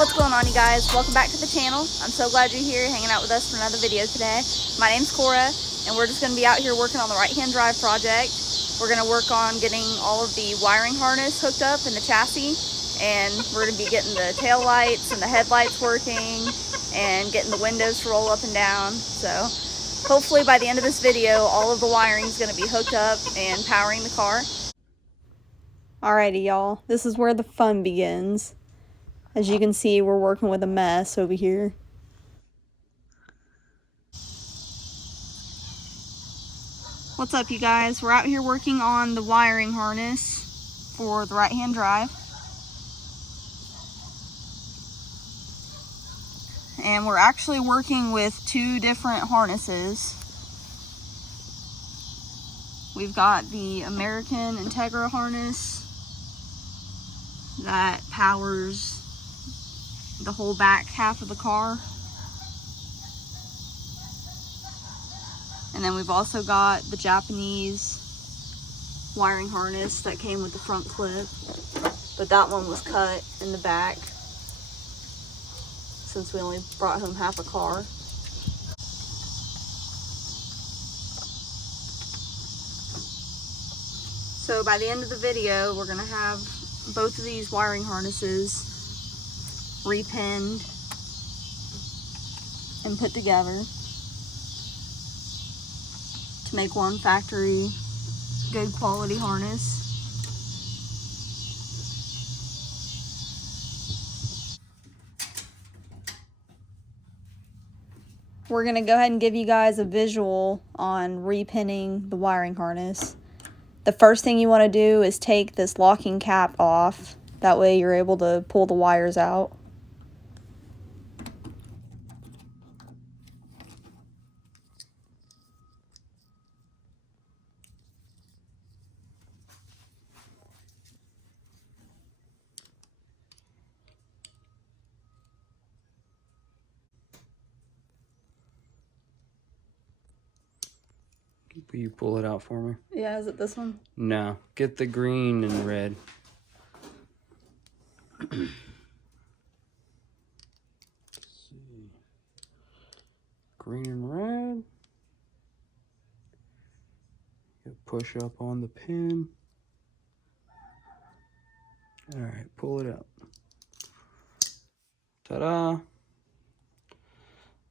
What's going on, you guys? Welcome back to the channel. I'm so glad you're here hanging out with us for another video today. My name's Cora, and we're just going to be out here working on the right-hand drive project. We're going to work on getting all of the wiring harness hooked up in the chassis, and we're going to be getting the tail lights and the headlights working and getting the windows to roll up and down. So hopefully by the end of this video, all of the wiring is going to be hooked up and powering the car. Alrighty, y'all. This is where the fun begins. As you can see, we're working with a mess over here. What's up, you guys? We're out here working on the wiring harness for the right-hand drive. And we're actually working with two different harnesses. We've got the American Integra harness that powers the whole back half of the car. And then we've also got the Japanese wiring harness that came with the front clip, but that one was cut in the back since we only brought home half a car. So by the end of the video, we're gonna have both of these wiring harnesses repinned and put together to make one factory good quality harness. We're gonna go ahead and give you guys a visual on repinning the wiring harness. The first thing you want to do is take this locking cap off. That way you're able to pull the wires out. Will you pull it out for me? Yeah, is it this one? No, get the green and red. Green and red. You push up on the pin. All right, pull it out. Ta-da!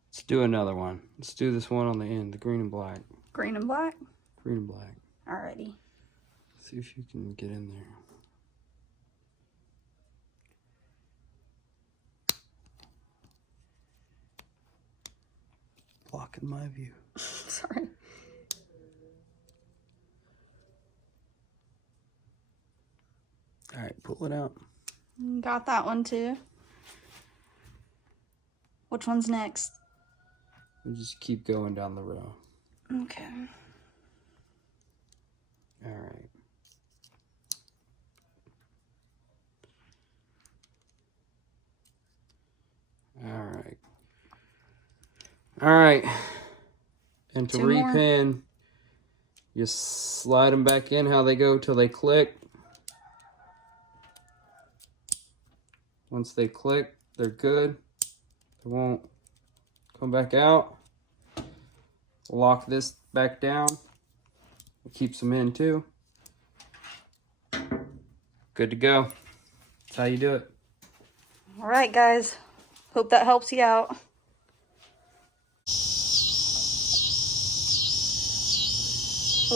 Let's do another one. Let's do this one on the end, the green and black. Green and black? Green and black. Alrighty. See if you can get in there. Blocking my view. Sorry. All right, pull it out. Got that one too. Which one's next? We'll just keep going down the row. Okay. All right. All right. All right. And to repin, you slide them back in how they go till they click. Once they click, they're good. They won't come back out. Lock this back down. It keeps them in too. Good to go. That's how you do it. All right, guys. Hope that helps you out.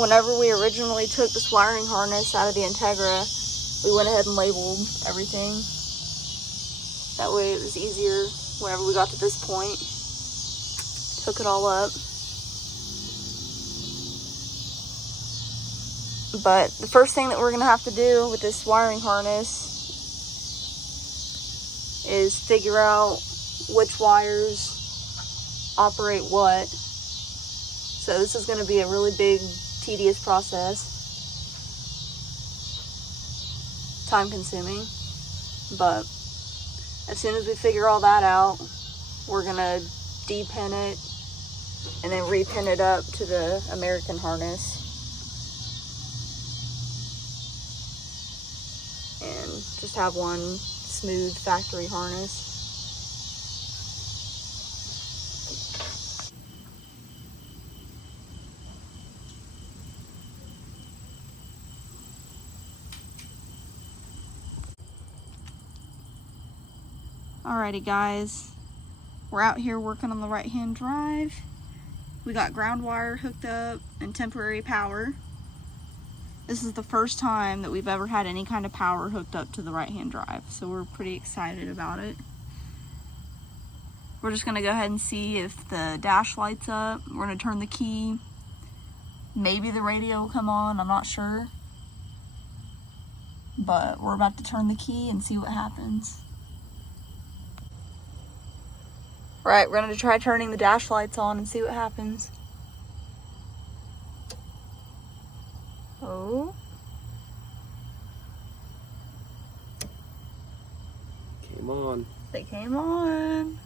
Whenever we originally took this wiring harness out of the Integra, we went ahead and labeled everything. That way it was easier whenever we got to this point. hook it all up. But the first thing that we're gonna have to do with this wiring harness is figure out which wires operate what. So this is gonna be a really big, tedious process. Time consuming. But as soon as we figure all that out, we're gonna de-pin it and then re-pin it up to the American harness. And just have one smooth factory harness. Alrighty guys, we're out here working on the right-hand drive. We got ground wire hooked up and temporary power. This is the first time that we've ever had any kind of power hooked up to the right-hand drive, so we're pretty excited about it. We're just gonna go ahead and see if the dash lights up. We're gonna turn the key. Maybe the radio will come on, I'm not sure. But we're about to turn the key and see what happens. Right, we're gonna try turning the dash lights on and see what happens. Oh. Came on. They came on.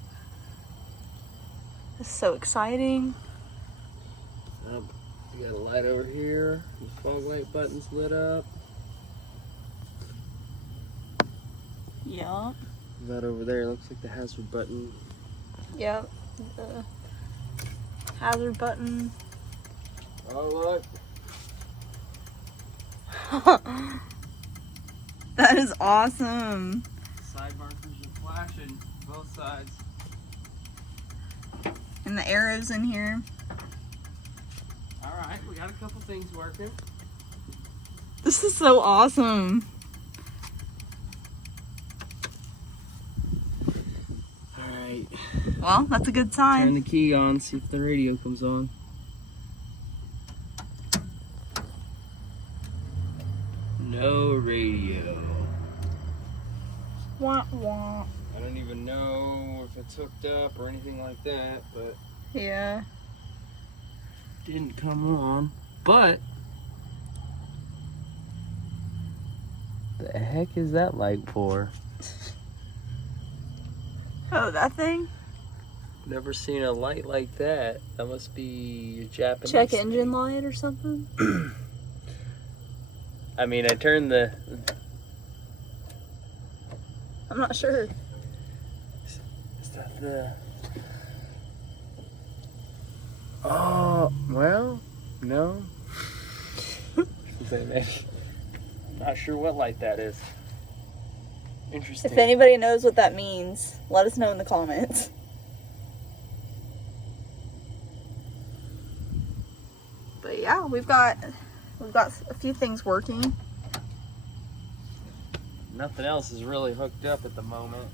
This is so exciting. We got a light over here. The fog light button's lit up. Yup. That over there looks like the hazard button. Yep. The hazard button. Oh, That is awesome. Side markers are flashing, both sides. And the arrows in here. Alright, we got a couple things working. This is so awesome. Alright. Well, that's a good Turn sign. the key on, see if the radio comes on. No radio. Wah, wah. I don't even know if it's hooked up or anything like that, but Yeah. didn't come on. But the heck is that light for? Oh, that thing? Never seen a light like that. That must be a Japanese. Check engine light or something? I mean, I turned the. I'm not sure. Is that the? Oh, well, no. I'm not sure what light that is. Interesting. If anybody knows what that means, let us know in the comments. But yeah, we've got a few things working. Nothing else is really hooked up at the moment.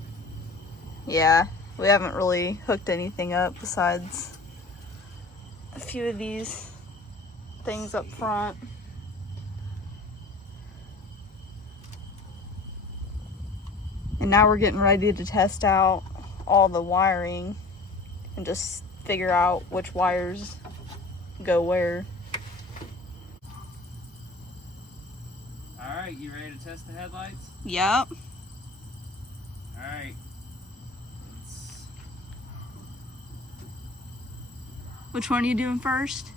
Yeah, we haven't really hooked anything up besides a few of these things up front. And now we're getting ready to test out all the wiring and just figure out which wires go where. Alright, you ready to test the headlights? Yep. Alright. Which one are you doing first?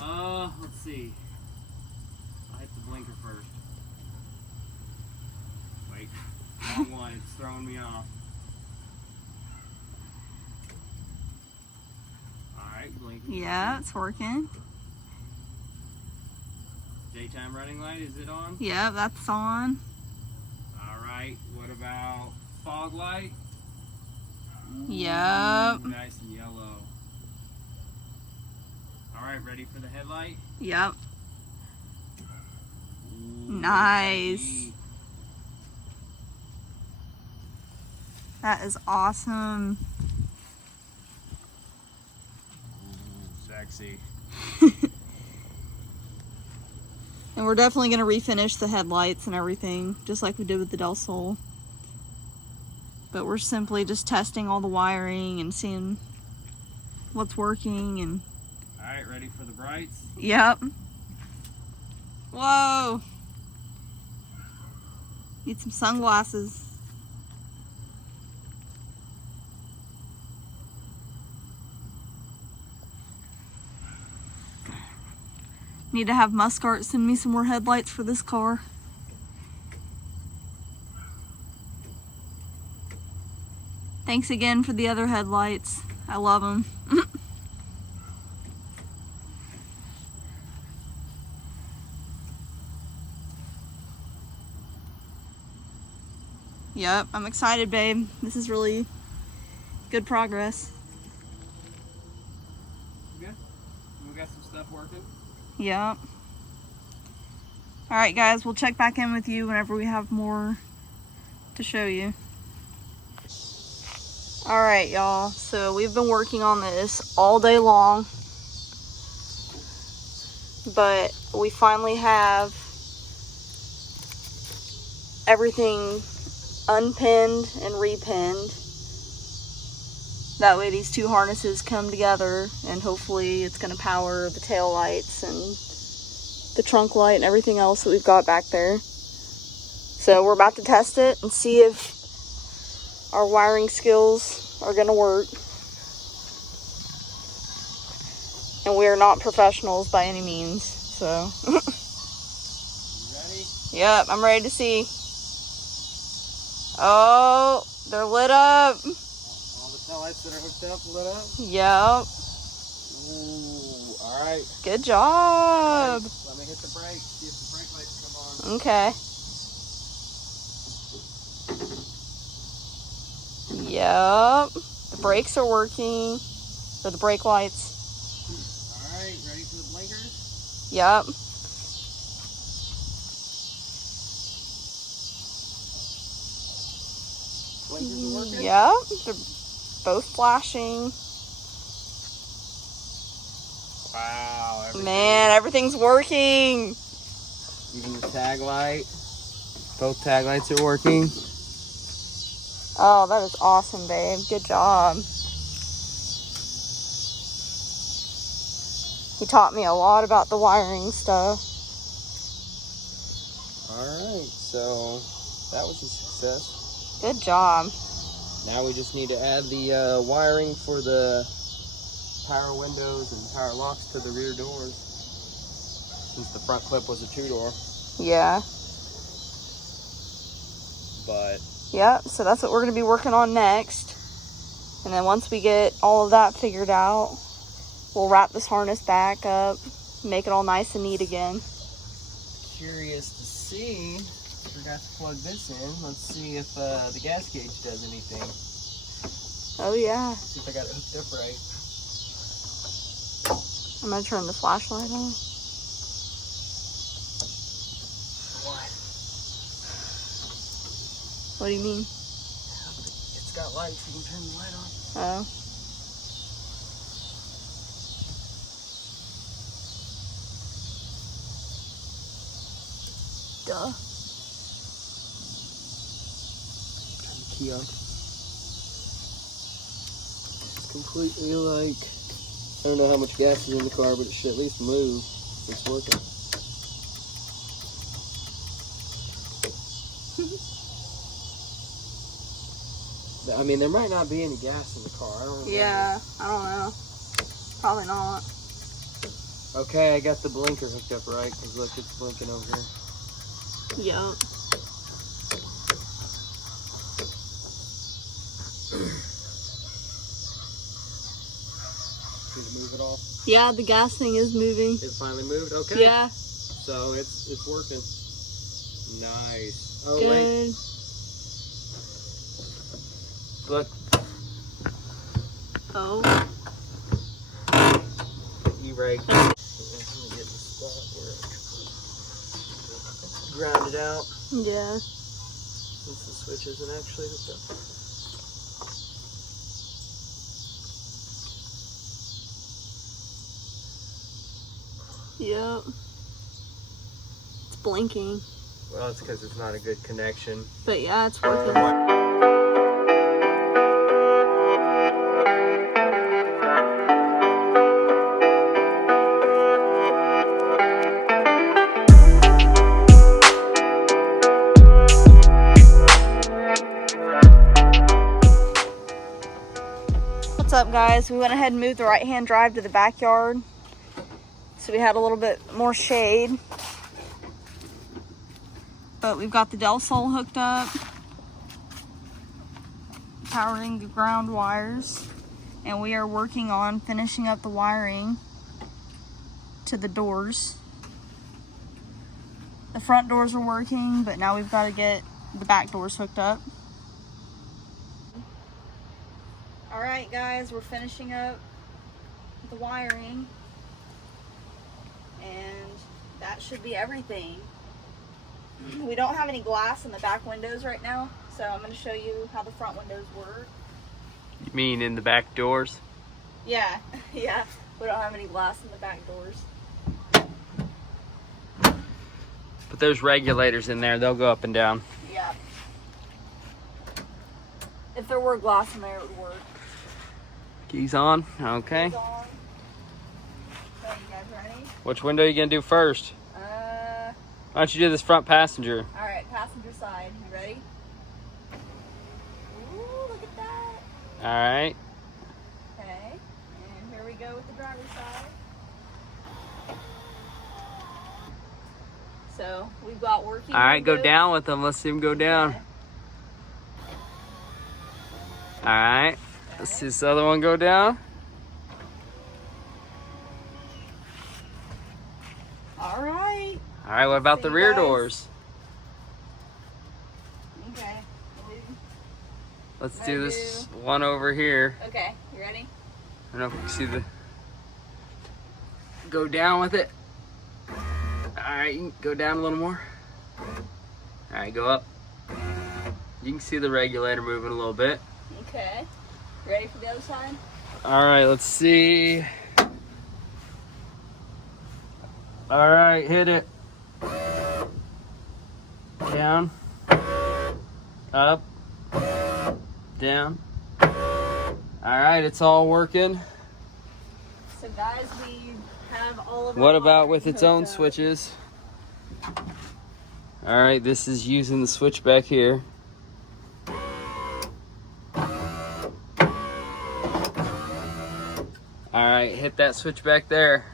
Let's see. I'll hit the blinker first. Wait, wrong one, it's throwing me off. Alright, blinking. Yeah, it's working. Daytime running light, is it on? Yep, that's on. Alright, what about fog light? Yep. Ooh, nice and yellow. Alright, ready for the headlight? Yep. Ooh, Nice. That is awesome. sexy. And we're definitely going to refinish the headlights and everything, just like we did with the Del Sol. But we're simply just testing all the wiring and seeing what's working. And all right, ready for the brights? Yep. Whoa. Need some sunglasses. Need to have Muscart send me some more headlights for this car. Thanks again for the other headlights. I love them. Yep, I'm excited, babe. This is really good progress. Good. We got some stuff working. Yep. Alright guys, we'll check back in with you whenever we have more to show you. Alright y'all, so we've been working on this all day long, but we finally have everything unpinned and repinned. That way these two harnesses come together and hopefully it's going to power the tail lights and the trunk light and everything else that we've got back there. So we're about to test it and see if our wiring skills are going to work. And we are not professionals by any means, so. You ready? Yep, I'm ready to see. Oh, they're lit up. All the tail lights that are hooked up lit up? Yep. Ooh, all right. Good job. Right, let me hit the brake, see if the brake lights come on. Okay. Yep. The brakes are working. Or the brake lights. All right, ready for the blinkers? Yep. Blinkers are working? Yep. They're both flashing. Wow. Man, everything's working. Even the tag light. Both tag lights are working. Oh, that is awesome, babe. Good job. He taught me a lot about the wiring stuff. Alright, so that was a success. Good job. Now we just need to add the wiring for the power windows and power locks to the rear doors, since the front clip was a 2-door. Yeah. But Yep, so that's what we're going to be working on next. And then once we get all of that figured out, we'll wrap this harness back up, make it all nice and neat again. curious to see, forgot to plug this in. Let's see if the gas gauge does anything. Oh yeah. See if I got it hooked up right. I'm going to turn the flashlight on. What? What do you mean? It's got lights, you can turn the light on. Oh. Duh. Turn the key on. It's completely like, I don't know how much gas is in the car, but it should at least move. It's working. I mean, there might not be any gas in the car. I don't know. Yeah, I don't know. Probably not. Okay, I got the blinker hooked up right, because look, it's blinking over here. Yup. Did it move at all? Yeah, the gas thing is moving. It finally moved? Okay. Yeah. So it's working. Nice. Oh, Good. wait. Look. Oh. E-brake. Let me get the spot where it's grounded out. Yeah. Since the switch isn't actually hooked up. Yep. It's blinking. Well, it's because it's not a good connection. But yeah, it's working. What's up, guys? We went ahead and moved the right-hand drive to the backyard so we had a little bit more shade. But we've got the Del Sol hooked up, powering the ground wires, and we are working on finishing up the wiring to the doors. The front doors are working, but now we've got to get the back doors hooked up. All right, guys, we're finishing up the wiring, and that should be everything. We don't have any glass in the back windows right now, so I'm going to show you how the front windows work. You mean in the back doors? Yeah, yeah, we don't have any glass in the back doors. But there's regulators in there. They'll go up and down. Yeah. If there were glass in there, it would work. Keys on. Okay. Keys on. So, you guys ready? Which window are you going to do first? Why don't you do this front passenger? All right, passenger side. You ready? Ooh, look at that. All right. Okay, and here we go with the driver's side. So we've got working. All right, go windows. down with them. Let's see them go down. Okay. All right. Let's see this other one go down. All right. All right, what about See the you rear guys. doors? Okay. Let's do this one over here. Okay, you ready? I don't know if you can see the... Go down with it. All right, you can go down a little more. All right, go up. You can see the regulator moving a little bit. Okay. Ready for the other side? All right, let's see. All right, hit it. Down. Up. Down. All right, it's all working. So guys, we have all of our What about with wiring its own hooked up. switches? All right, this is using the switch back here. All right, hit that switch back there.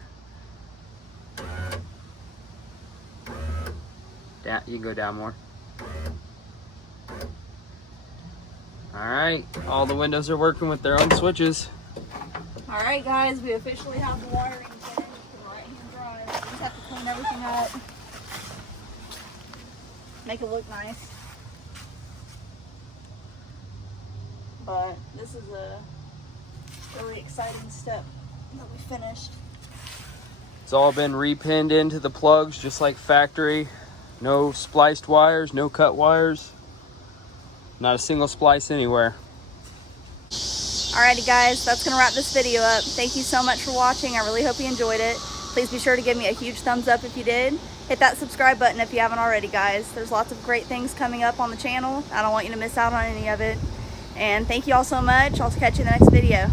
Down, you can go down more. All right, all the windows are working with their own switches. All right, guys, we officially have the wiring finished for the right-hand drive. We just have to clean everything up, make it look nice. But this is a really exciting step that we finished. It's all been repinned into the plugs just like factory. No spliced wires, no cut wires. Not a single splice anywhere. Alrighty guys, that's going to wrap this video up. Thank you so much for watching. I really hope you enjoyed it. Please be sure to give me a huge thumbs up if you did. Hit that subscribe button if you haven't already, guys. There's lots of great things coming up on the channel. I don't want you to miss out on any of it. And thank you all so much. I'll catch you in the next video.